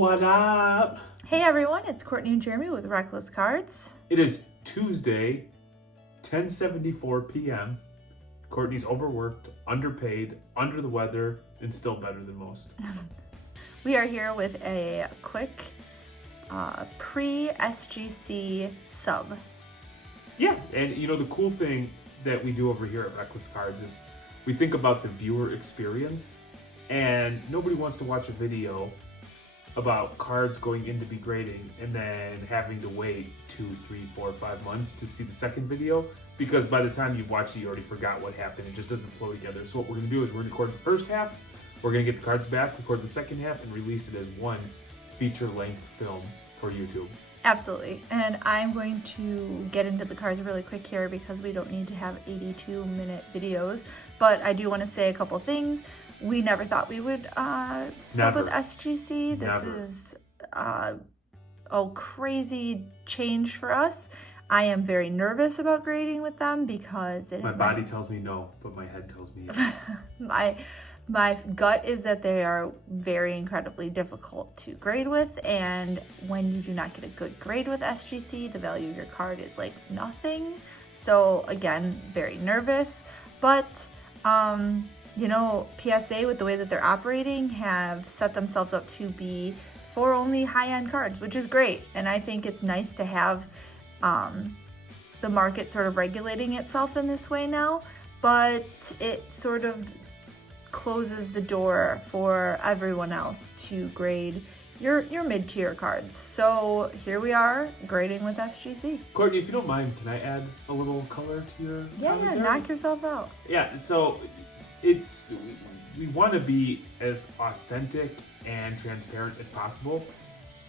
What up? Hey everyone, it's Courtney and Jeremy with Reckless Cards. It is Tuesday, 10:74 p.m. Courtney's overworked, underpaid, under the weather, and still better than most. We are here with a quick pre-SGC sub. Yeah, and you know, the cool thing that we do over here at Reckless Cards is we think about the viewer experience, and nobody wants to watch a video about cards going in to be grading and then having to wait 2, 3, 4, 5 months to see the second video, because by the time you've watched it, you already forgot what happened. It just doesn't flow together. So what we're going to do is we're going to record the first half, we're going to get the cards back, record the second half, and release it as one feature-length film for YouTube. Absolutely. And I'm going to get into the cards really quick here because we don't need to have 82-minute videos. But I do want to say a couple things. We never thought we would sub with SGC. This is a crazy change for us. I am very nervous about grading with them because my body tells me no, but my head tells me yes. My gut is that they are very incredibly difficult to grade with, and when you do not get a good grade with SGC, the value of your card is like nothing. So again, very nervous, but you know, PSA with the way that they're operating have set themselves up to be for only high-end cards, which is great. And I think it's nice to have the market sort of regulating itself in this way now, but it sort of closes the door for everyone else to grade your mid-tier cards. So here we are grading with SGC. Courtney, if you don't mind, can I add a little color to your commentary? Knock yourself out. Yeah, so we want to be as authentic and transparent as possible,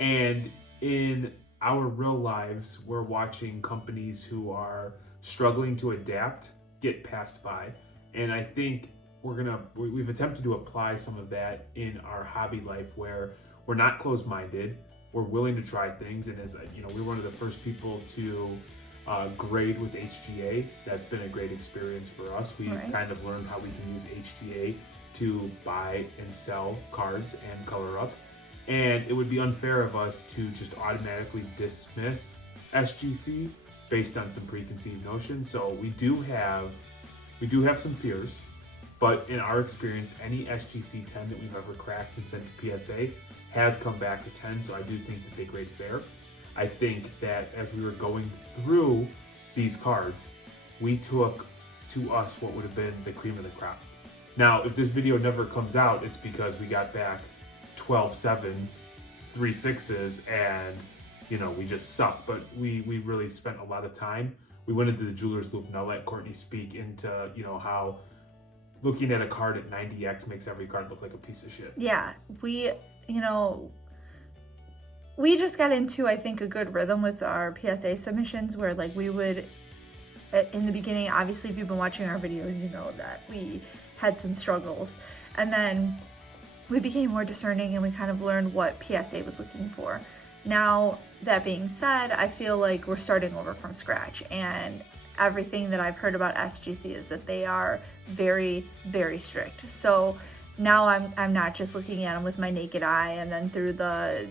and in our real lives we're watching companies who are struggling to adapt get passed by, and I think we've attempted to apply some of that in our hobby life where we're not closed-minded, we're willing to try things, and as you know, we're one of the first people to grade with HGA. That's been a great experience for us. We've kind of learned how we can use HGA to buy and sell cards and color up, and it would be unfair of us to just automatically dismiss SGC based on some preconceived notions. So we do have some fears. But in our experience, any SGC 10 that we've ever cracked and sent to PSA has come back a 10, so I do think that they grade fair. I think that as we were going through these cards, we took to us what would have been the cream of the crop. Now, if this video never comes out, it's because we got back 12 sevens, 3 sixes, and you know, we just suck. But we really spent a lot of time. We went into the jeweler's loop, and I'll let Courtney speak into, you know, how looking at a card at 90x makes every card look like a piece of shit. Yeah, we just got into, I think, a good rhythm with our PSA submissions where like we would, in the beginning, obviously if you've been watching our videos, you know that we had some struggles. And then we became more discerning and we kind of learned what PSA was looking for. Now, that being said, I feel like we're starting over from scratch, and everything that I've heard about SGC is that they are very, very strict. So now I'm not just looking at them with my naked eye and then through the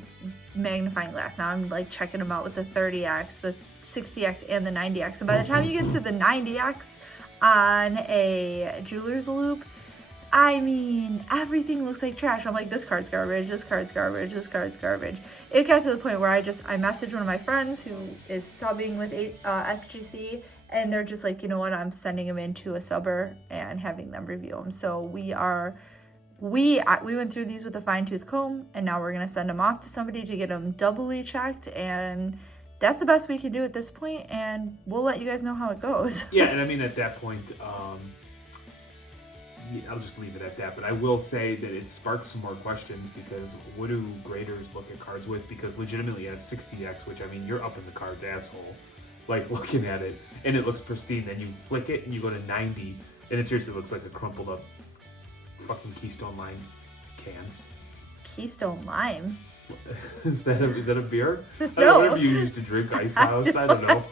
magnifying glass. Now I'm like checking them out with the 30x, the 60x, and the 90x. And by the time you get to the 90x on a jeweler's loop, I mean, everything looks like trash. I'm like, this card's garbage, this card's garbage, this card's garbage. It got to the point where I messaged one of my friends who is subbing with SGC, and they're just like, you know what, I'm sending them into a subber and having them review them. So we went through these with a fine-tooth comb, and now we're going to send them off to somebody to get them doubly checked, and that's the best we can do at this point, and we'll let you guys know how it goes. Yeah, and I mean, at that point, I'll just leave it at that, but I will say that it sparks some more questions, because what do graders look at cards with? Because legitimately at a 60x, which, I mean, you're up in the card's asshole, like looking at it, and it looks pristine, then you flick it and you go to 90, and it seriously looks like a crumpled up fucking Keystone Lime can. Keystone Lime? Is that a beer? No. I don't know, whatever you used to drink, Ice House, I don't know.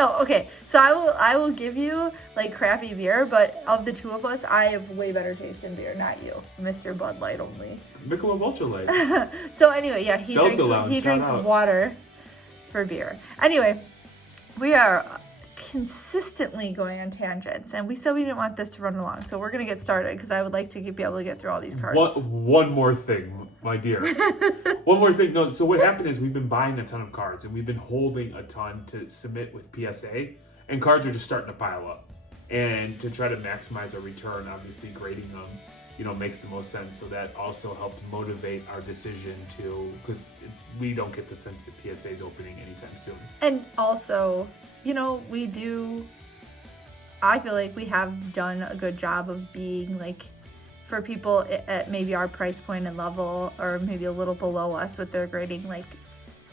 Oh, okay. So I will give you like crappy beer, but of the two of us, I have way better taste in beer, not you, Mr. Bud Light only. Michelob Ultra Light. So anyway, yeah, he Delta Lounge, he drinks shout out. water for beer. Anyway, we are consistently going on tangents, and we said we didn't want this to run along, so we're gonna get started because I would like to be able to get through all these cards. One more thing, my dear. One more thing. No, so what happened is we've been buying a ton of cards, and we've been holding a ton to submit with PSA, and cards are just starting to pile up. And to try to maximize our return, obviously grading them, makes the most sense. So that also helped motivate our decision to, because we don't get the sense that PSA is opening anytime soon. And also, I feel like we have done a good job of being like, for people at maybe our price point and level, or maybe a little below us with their grading, like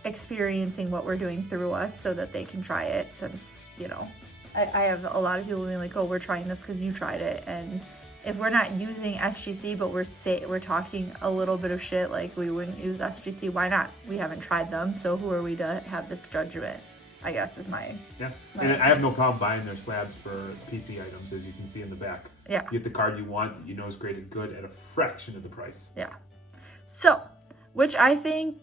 experiencing what we're doing through us so that they can try it, since, I have a lot of people being like, oh, we're trying this because you tried it. And if we're not using SGC, but we're talking a little bit of shit, like we wouldn't use SGC, why not? We haven't tried them, so who are we to have this judgment? I guess is my and I have no problem buying their slabs for PC items, as you can see in the back. Yeah. You get the card you want that you know is graded good at a fraction of the price. Yeah. So, which I think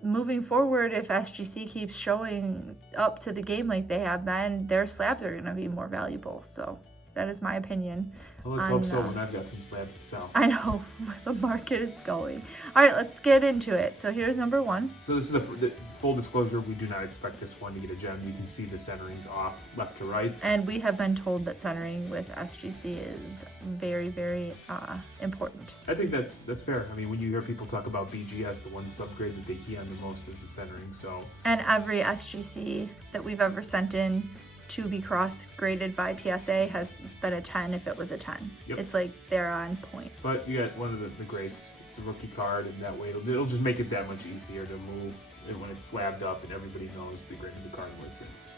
moving forward, if SGC keeps showing up to the game like they have been, their slabs are going to be more valuable. So that is my opinion. Well, let's hope so when I've got some slabs to sell. I know where the market is going. All right, let's get into it. So here's number one. So this is the full disclosure. We do not expect this one to get a gem. You can see the centering's off left to right. And we have been told that centering with SGC is very, very important. I think that's fair. I mean, when you hear people talk about BGS, the one subgrade that they key on the most is the centering. So. And every SGC that we've ever sent in to be cross-graded by PSA has been a 10 if it was a 10. Yep. It's like they're on point. But you got one of the greats. It's a rookie card, and that way it'll just make it that much easier to move and when it's slabbed up and everybody knows the grade of the card and what it says.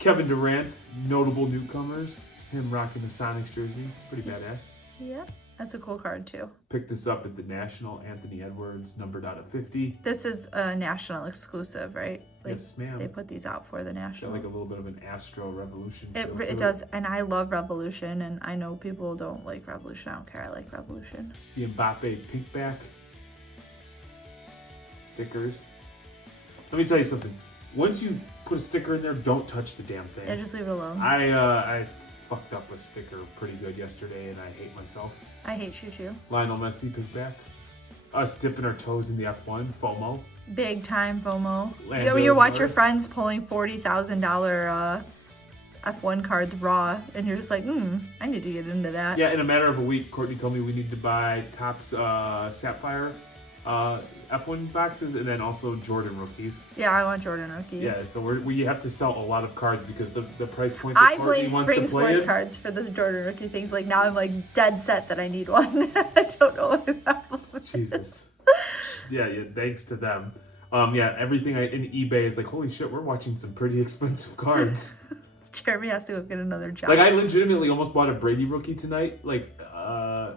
Kevin Durant, notable newcomers. Him rocking the Sonics jersey. Pretty badass. Yeah, that's a cool card too. Picked this up at the National. Anthony Edwards, numbered out of 50. This is a national exclusive, right? Like, yes, ma'am. They put these out for the national. Got like a little bit of an Astro Revolution. It does, and I love Revolution, and I know people don't like Revolution. I don't care. I like Revolution. The Mbappe pinkback stickers. Let me tell you something. Once you put a sticker in there, don't touch the damn thing. Yeah, just leave it alone. I fucked up a sticker pretty good yesterday, and I hate myself. I hate you too. Lionel Messi pinkback. Us dipping our toes in the F1 FOMO. Big time FOMO. Lando You watch your Norris. friends pulling $40,000 F1 cards raw, and you're just like, I need to get into that. Yeah, in a matter of a week, Courtney told me we need to buy Topps Sapphire F1 boxes, and then also Jordan rookies. Yeah, I want Jordan rookies. Yeah, so we have to sell a lot of cards because the price point that I Courtney blame wants spring to play sports in. cards for the Jordan rookie things. Like now I'm like dead set that I need one. I don't know what the problem is. Jesus. Yeah, thanks to them. Everything in eBay is like, holy shit, we're watching some pretty expensive cards. Jeremy has to go get another job. Like, I legitimately almost bought a Brady rookie tonight,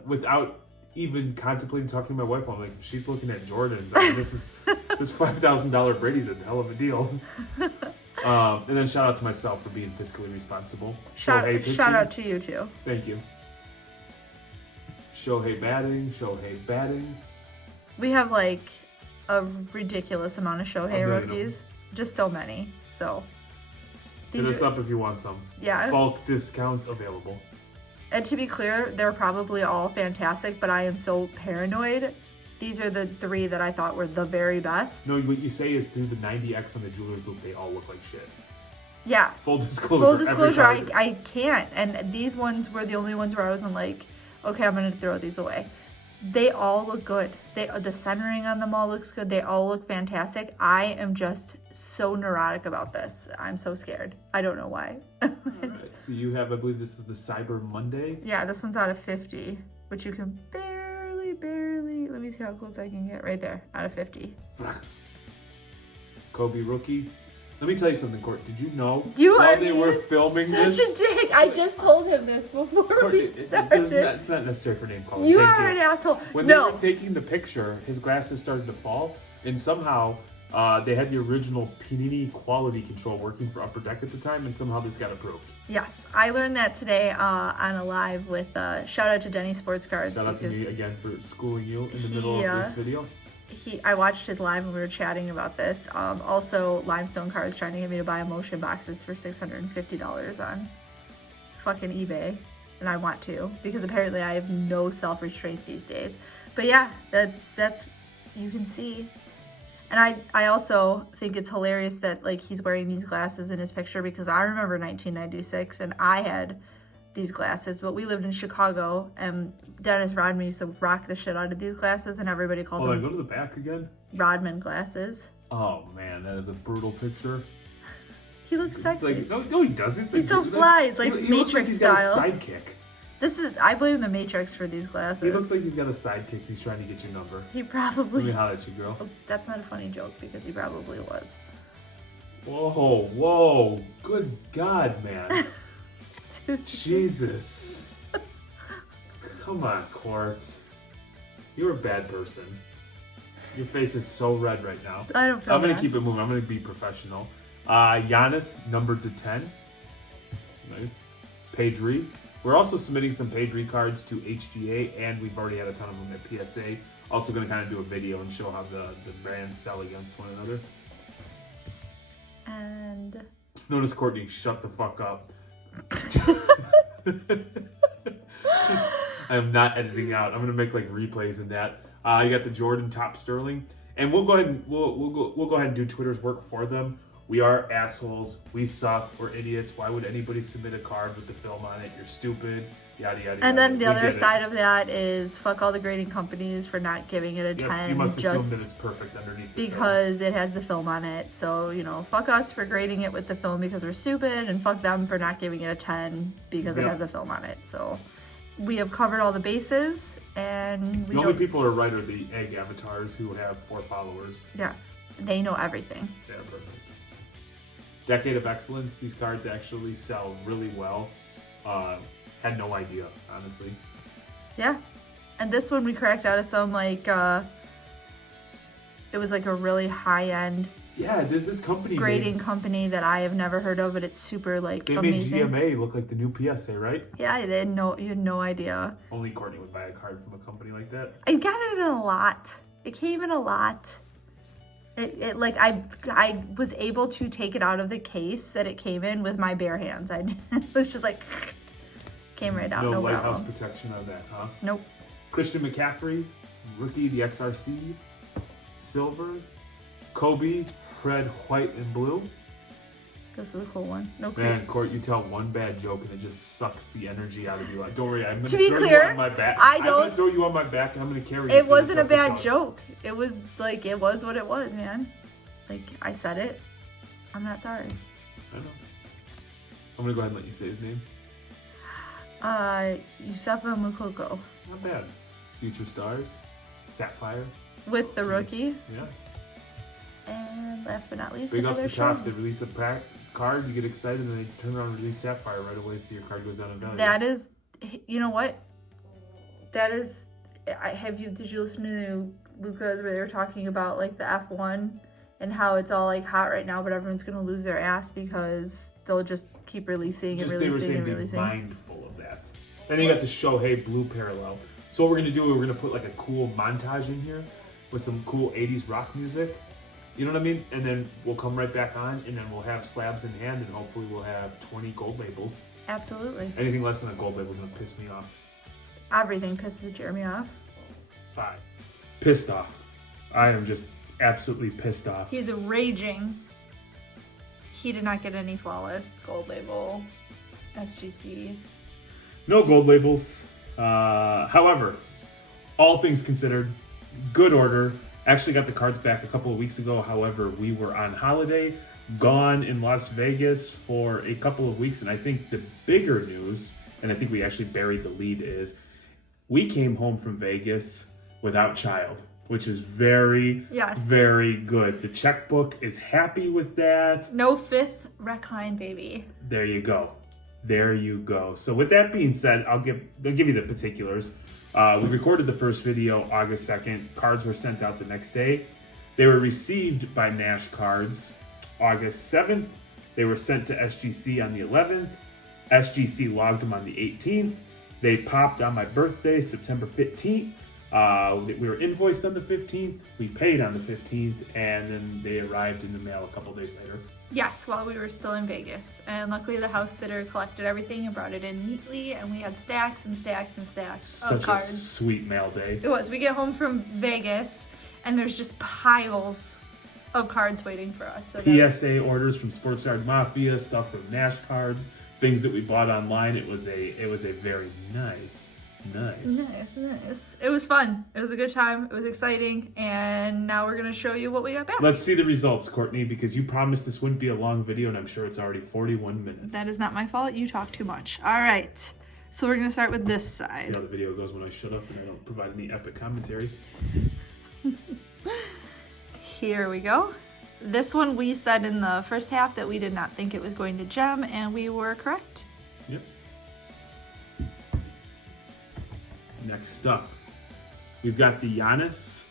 without even contemplating talking to my wife. I'm like, if she's looking at Jordans, I mean, this $5,000 Brady's a hell of a deal. And then shout out to myself for being fiscally responsible. Shout out to you too. Thank you. Shohei batting. We have like a ridiculous amount of Shohei A million of rookies. Just so many. So Hit us up if you want some. Yeah. Bulk discounts available. And to be clear, they're probably all fantastic, but I am so paranoid. These are the 3 that I thought were the very best. No, what you say is through the 90X on the Jewelers Loop, they all look like shit. Yeah. Full disclosure, I can't. And these ones were the only ones where I wasn't like, okay, I'm going to throw these away. They all look good. The centering on them all looks good. They all look fantastic. I am just so neurotic about this. I'm so scared. I don't know why. Alright, so you have, I believe this is the Cyber Monday. Yeah, this one's out of 50, which you can barely, let me see how close I can get. Right there, out of 50. Kobe rookie. Let me tell you something, Court. Did you know while they were filming this? Such a dick. I just told him this before we started. It's not necessary for name calling. You are an asshole. When they were taking the picture, his glasses started to fall, and somehow They had the original Panini quality control working for Upper Deck at the time, and somehow this got approved. Yes, I learned that today on a live with shout out to Denny Sports Cards. Shout out to me again for schooling you in the middle of this video. I watched his live and we were chatting about this. Also, Limestone Cards trying to get me to buy motion boxes for $650 on fucking eBay, and I want to because apparently I have no self-restraint these days. But yeah, that's you can see. And I also think it's hilarious that like he's wearing these glasses in his picture because I remember 1996 and I had these glasses, but we lived in Chicago and Dennis Rodman used to rock the shit out of these glasses and everybody called them. Oh, I go to the back again? Rodman glasses. Oh man, that is a brutal picture. He looks sexy. Like, no, he doesn't. He's so fly. It's like he Matrix looks like he's style. got a sidekick. I blame the Matrix for these glasses. He looks like he's got a sidekick. He's trying to get your number. He probably. Let me holler at you, girl. Oh, that's not a funny joke because he probably was. Whoa. Good God, man. Jesus. Come on, Court. You're a bad person. Your face is so red right now. I don't feel I'm going bad. to keep it moving. I'm going to be professional. Giannis, numbered to 10. Nice. Page Reed. We're also submitting some Page Reed cards to HGA, and we've already had a ton of them at PSA. Also going to kind of do a video and show how the brands sell against one another. And... Notice Courtney, shut the fuck up. I am not editing out. I'm gonna make like replays in that. You got the Jordan Top Sterling, and we'll go ahead and we'll go ahead and do Twitter's work for them. We are assholes. We suck. We're idiots. Why would anybody submit a card with the film on it? You're stupid. Yada yada. And then the other side of that is fuck all the grading companies for not giving it a 10. Yes, you must assume that it's perfect underneath the because it has the film on it. So, you know, fuck us for grading it with the film because we're stupid, and fuck them for not giving it a 10 because it has a film on it. So we have covered all the bases, and the only people who are right are the egg avatars who have 4 followers. Yes, they know everything. Yeah, perfect. Decade of Excellence. These cards actually sell really well. Had no idea, honestly. Yeah, and this one we cracked out of some like it was like a really high end. Yeah, there's this company grading company that I have never heard of, but it's super like they amazing. made GMA look like the new PSA, right? Yeah, you had no idea. Only Courtney would buy a card from a company like that. I got it in a lot. It came in a lot. It like I was able to take it out of the case that it came in with my bare hands. I was just like came right out. No lighthouse problem. protection on that, huh? Nope. Christian McCaffrey, rookie, the XRC, silver, Kobe, red, white, and blue. This is a cool one. No. Man, Court, you tell one bad joke and it just sucks the energy out of you. Don't worry, I'm gonna to be throw clear, you on my back. I'm gonna throw you on my back and I'm gonna carry you. It wasn't a bad joke. It was like it was what it was, man. Like I said it. I'm not sorry. I know. I'm gonna go ahead and let you say his name. Yusufa Mukoko. Not bad. Future Stars, Sapphire. With the rookie. Yeah. And last but not least, big ups to Chops. They release a card, you get excited, and they turn around and release Sapphire right away, so your card goes down in value. That is, you know what? That is, did you listen to Luca's where they were talking about like the F1 and how it's all like hot right now, but everyone's gonna lose their ass because they'll just keep releasing and releasing and releasing. Be mindful of that. And then you got the Shohei Blue parallel. So what we're gonna do, we're gonna put like a cool montage in here with some cool 80s rock music. You know what I mean? And then we'll come right back on, and then we'll have slabs in hand, and hopefully we'll have 20 gold labels. Absolutely. Anything less than a gold label is gonna piss me off. Everything pisses Jeremy off. Bye. Pissed off. I am just absolutely pissed off. He's raging. He did not get any flawless gold label, SGC. No gold labels. However, all things considered, good order. Actually got the cards back a couple of weeks ago. However, we were on holiday, gone in Las Vegas for a couple of weeks. And I think the bigger news, and I think we actually buried the lead, is we came home from Vegas without child, which is very, very good. The checkbook is happy with that. No 5th recline baby. There you go. There you go. So with that being said, I'll give you the particulars. We recorded the first video August 2nd. Cards were sent out the next day. They were received by Nash Cards August 7th. They were sent to SGC on the 11th. SGC logged them on the 18th. They popped on my birthday, September 15th. We were invoiced on the 15th. We paid on the 15th, and then they arrived in the mail a couple days later. Yes, while we were still in Vegas. And luckily the house sitter collected everything and brought it in neatly, and we had stacks and stacks and stacks of cards. Such a sweet mail day. It was. We get home from Vegas, and there's just piles of cards waiting for us. So PSA orders from Sports Card Mafia, stuff from Nash Cards, things that we bought online. It was a very nice. It was fun. It was a good time. It was exciting. And now we're going to show you what we got back. Let's see the results, Courtney, because you promised this wouldn't be a long video, and I'm sure it's already 41 minutes. That is not my fault. You talk too much. All right. So we're going to start with this side. See how the video goes when I shut up and I don't provide any epic commentary. Here we go. This one we said in the first half that we did not think it was going to gem, and we were correct. Yep. Next up, we've got the Giannis.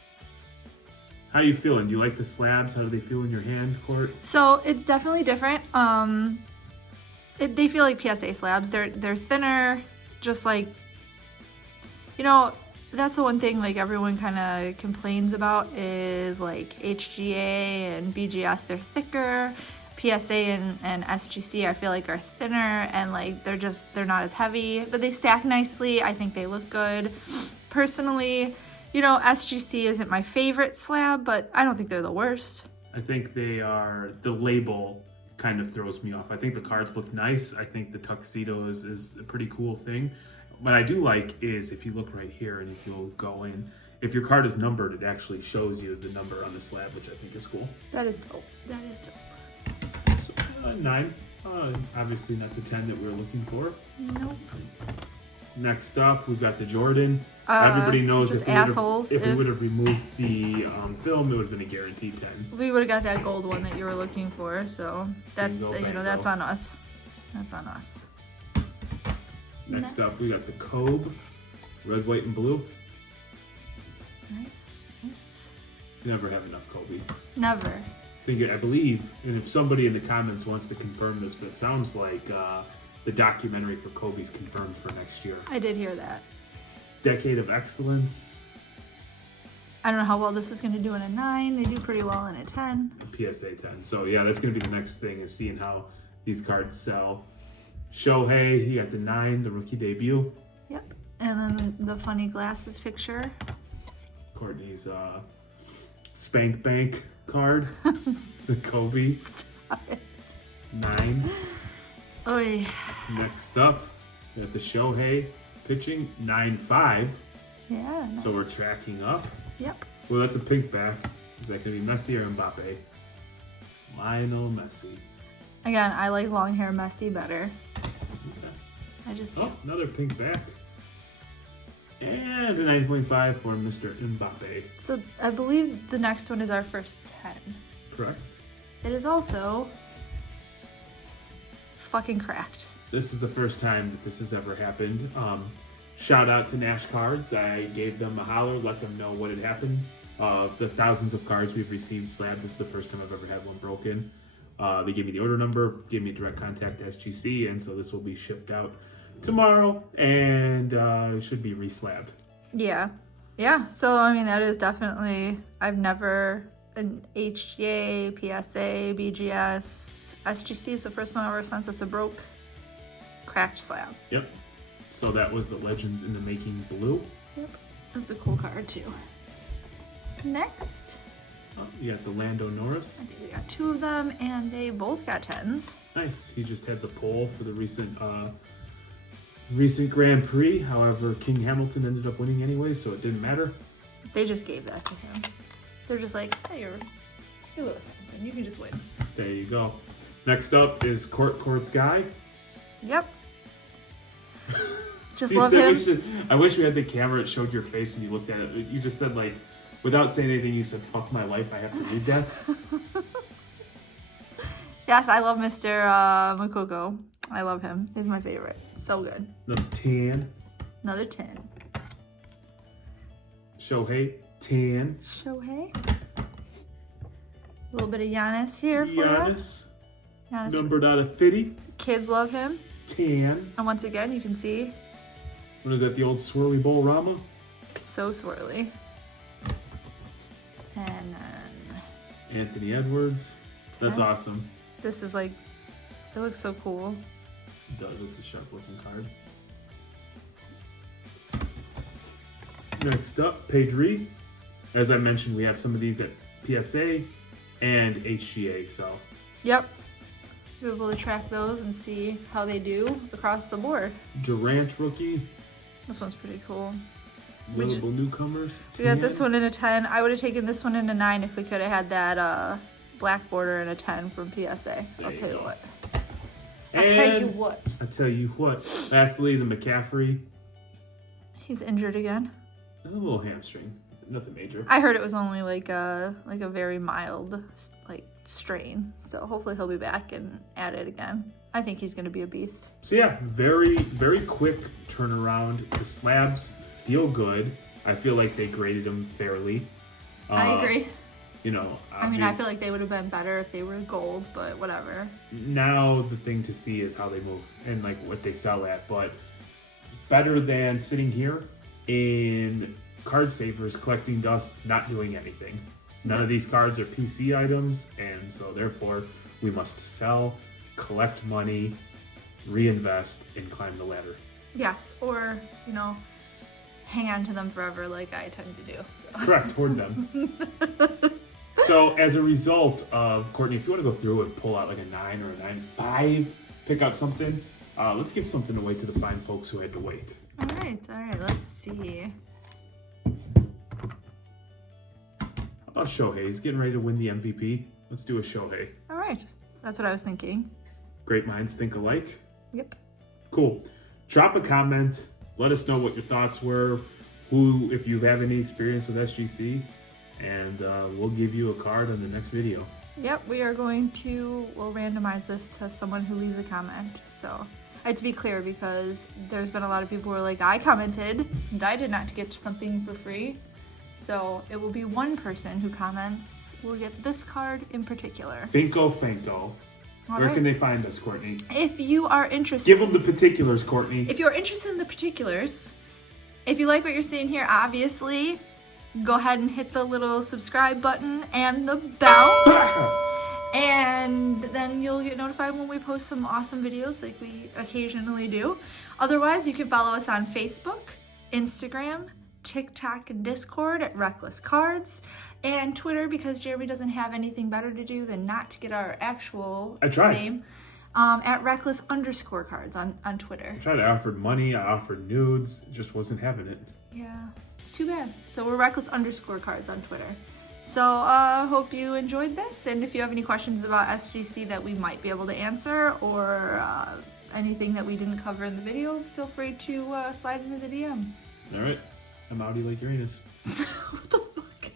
How are you feeling? Do you like the slabs? How do they feel in your hand, Court? So it's definitely different. They feel like PSA slabs. They're thinner, just like, you know, that's the one thing like everyone kind of complains about is like HGA and BGS, they're thicker. PSA and SGC I feel like are thinner, and like they're not as heavy, but they stack nicely. I think they look good. Personally, you know, SGC isn't my favorite slab, but I don't think they're the worst. I think they are, the label kind of throws me off. I think the cards look nice. I think the tuxedo is a pretty cool thing. What I do like is if you look right here and if you'll go in, if your card is numbered, it actually shows you the number on the slab, which I think is cool. That is dope. That is dope. 9. Obviously not the 10 that we were looking for. Nope. Next up, we've got the Jordan. Everybody knows just if we would have removed the film, it would have been a guaranteed 10. We would have got that gold one that you were looking for, so that's, that's on us. That's on us. Next up, we got the Kobe, red, white, and blue. Nice, nice. Never have enough Kobe. Never. I believe, and if somebody in the comments wants to confirm this, but it sounds like the documentary for Kobe's confirmed for next year. I did hear that. Decade of Excellence. I don't know how well this is going to do in a 9. They do pretty well in a 10. PSA 10. So yeah, that's going to be the next thing, is seeing how these cards sell. Shohei, he got the 9, the rookie debut. Yep. And then the funny glasses picture. Courtney's Spank Bank card. The Kobe. Stop it. 9. Oy. Next up, we got the Shohei pitching 9-5. Yeah. So we're tracking up. Yep. Well, that's a pink back. Is that going to be Messi or Mbappe? Lionel Messi. Again, I like long hair Messi better. Okay. I just do. Oh, another pink back. And a 9.5 for Mr. Mbappe. So I believe the next one is our first 10. Correct. It is also fucking cracked. This is the first time that this has ever happened. Shout out to Nash Cards. I gave them a holler, let them know what had happened. Of the thousands of cards we've received slab, this is the first time I've ever had one broken. They gave me the order number, gave me direct contact to SGC, and so this will be shipped out tomorrow, and it should be reslabbed. Yeah. Yeah, so I mean, that is definitely, I've never, an HGA, PSA, BGS, SGC is the first one ever sent us a broke, cracked slab. Yep. So that was the Legends in the Making blue. Yep. That's a cool card too. Next. Oh, you got the Lando Norris. I think we got 2 of them, and they both got 10s. Nice. He just had the pole for the recent Grand Prix. However, King Hamilton ended up winning anyway, so it didn't matter. They just gave that to him. They're just like, hey, you're Lewis Hamilton. You can just win. There you go. Next up is Court's guy. Yep. Just love him. I wish we had the camera. It showed your face when you looked at it. You just said, like, without saying anything, you said, fuck my life. I have to read that. Yes, I love Mr. Makoko. I love him. He's my favorite. So good. The 10. Another 10. Shohei, 10. Shohei. little bit of Giannis here for you. Giannis. Giannis. Numbered out of 50. Kids love him. 10. And once again, you can see. What is that, the old swirly bowl Rama? So swirly. And then Anthony Edwards. That's awesome. this is like, it looks so cool. It does. It's a sharp looking card. Next up, Pedri. As I mentioned, we have some of these at PSA and HGA, so. Yep. You're able to track those and see how they do across the board. Durant Rookie. This one's pretty cool. Notable newcomers. We got this one in a 10. I would have taken this one in a 9 if we could have had that black border in a 10 from PSA. I'll tell you what. I tell you what. Lastly, the McCaffrey. He's injured again. A little hamstring. Nothing major. I heard it was only like a very mild strain. So hopefully he'll be back and at it again. I think he's going to be a beast. So yeah, very, very quick turnaround. The slabs feel good. I feel like they graded them fairly. I agree. You know, I mean, I feel like they would have been better if they were gold, but whatever. Now the thing to see is how they move and like what they sell at. But better than sitting here in card savers collecting dust, not doing anything. None of these cards are PC items, and so therefore we must sell, collect money, reinvest, and climb the ladder. Yes, or, you know, hang on to them forever like I tend to do. So. Correct, hoard them. So as a result of, Courtney, if you want to go through and pull out like a 9 or a 9.5, pick out something, let's give something away to the fine folks who had to wait. All right, let's see. How about Shohei? He's getting ready to win the MVP. Let's do a Shohei. All right, that's what I was thinking. Great minds think alike. Yep. Cool. Drop a comment. Let us know what your thoughts were. If you have any experience with SGC, and we'll give you a card on the next video. Yep, we'll randomize this to someone who leaves a comment. So I have to be clear because there's been a lot of people who are like, I commented and I did not get something for free. So it will be one person who comments will get this card in particular. Finko. Where can they find us, Courtney? If you are interested... Give them the particulars, Courtney. If you're interested in the particulars, if you like what you're seeing here, obviously, go ahead and hit the little subscribe button and the bell. And then you'll get notified when we post some awesome videos like we occasionally do. Otherwise, you can follow us on Facebook, Instagram, TikTok, and Discord at Reckless Cards. And Twitter, because Jeremy doesn't have anything better to do than not to get our actual name, at Reckless_cards on Twitter. I tried to offer money, I offered nudes, just wasn't having it. Yeah, it's too bad. So we're Reckless_cards on Twitter. So hope you enjoyed this, and if you have any questions about SGC that we might be able to answer, or anything that we didn't cover in the video, feel free to slide into the DMs. All right, I'm outie like Uranus. What the fuck?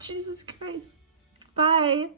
Jesus Christ. Bye.